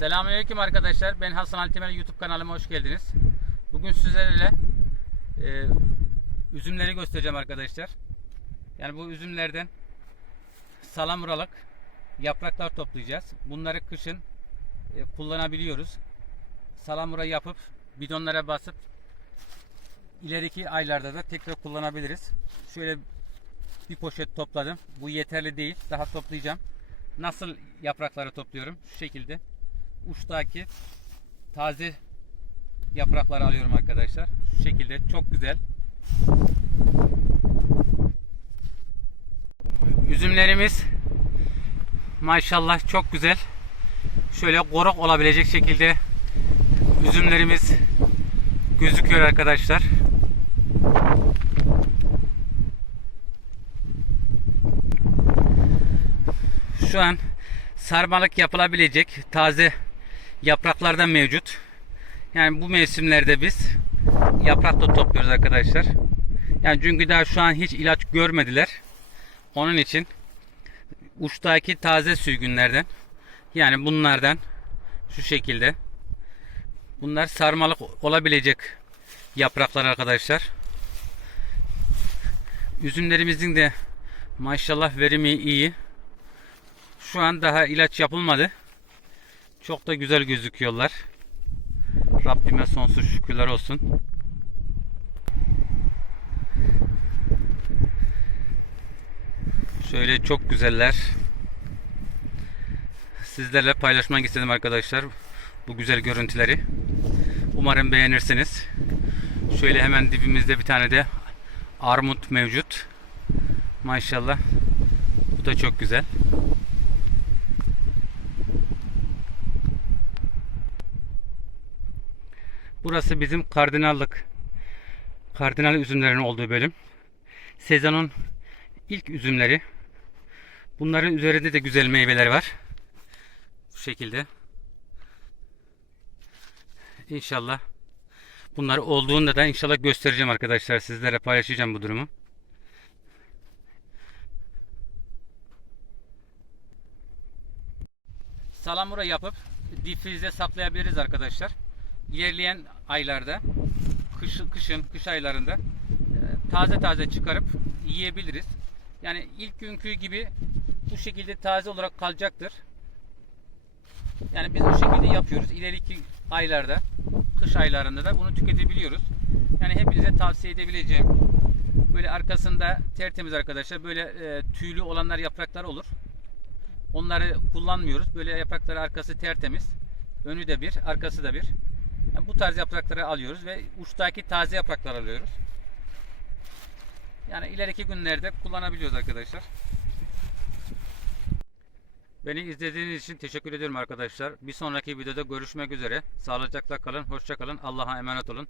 Selamünaleyküm arkadaşlar. Ben Hasan Altemel YouTube kanalıma hoş geldiniz. Bugün sizlerle e, üzümleri göstereceğim arkadaşlar. Yani bu üzümlerden salamuralık yapraklar toplayacağız. Bunları kışın e, kullanabiliyoruz. Salamura yapıp bidonlara basıp ileriki aylarda da tekrar kullanabiliriz. Şöyle bir poşet topladım. Bu yeterli değil. Daha toplayacağım. Nasıl yaprakları topluyorum? Şu şekilde. Uçtaki taze yaprakları alıyorum arkadaşlar. Şu şekilde çok güzel. Üzümlerimiz maşallah çok güzel. Şöyle korok olabilecek şekilde üzümlerimiz gözüküyor arkadaşlar. Şu an sarmalık yapılabilecek taze yapraklardan mevcut. Yani bu mevsimlerde biz yaprak da topluyoruz arkadaşlar. Yani çünkü daha şu an hiç ilaç görmediler. Onun için uçtaki taze sürgünlerden yani bunlardan şu şekilde bunlar sarmalık olabilecek yapraklar arkadaşlar. Üzümlerimizin de maşallah verimi iyi. Şu an daha ilaç yapılmadı. Çok da güzel gözüküyorlar. Rabbime sonsuz şükürler olsun. Şöyle çok güzeller. Sizlerle paylaşmak istedim arkadaşlar. Bu güzel görüntüleri. Umarım beğenirsiniz. Şöyle hemen dibimizde bir tane de armut mevcut. Maşallah. Bu da çok güzel. Burası bizim kardinallık. Kardinal üzümlerinin olduğu bölüm. Sezonun ilk üzümleri. Bunların üzerinde de güzel meyveler var. Bu şekilde. İnşallah bunlar olduğunda da inşallah göstereceğim arkadaşlar. Sizlere paylaşacağım bu durumu. Salamura yapıp difrize saklayabiliriz arkadaşlar. İlerleyen aylarda kış, kışın kış aylarında e, taze taze çıkarıp yiyebiliriz. Yani ilk günkü gibi bu şekilde taze olarak kalacaktır. Yani biz bu şekilde yapıyoruz. İleriki aylarda, kış aylarında da bunu tüketebiliyoruz. Yani hepinize tavsiye edebileceğim. Böyle arkasında tertemiz arkadaşlar. Böyle e, tüylü olanlar yapraklar olur. Onları kullanmıyoruz. Böyle yaprakları arkası tertemiz. Önü de bir, arkası da bir. Yani bu tarz yaprakları alıyoruz ve uçtaki taze yapraklar alıyoruz. Yani ileriki günlerde kullanabiliyoruz arkadaşlar. Beni izlediğiniz için teşekkür ediyorum arkadaşlar. Bir sonraki videoda görüşmek üzere. Sağlıcakla kalın, hoşça kalın. Allah'a emanet olun.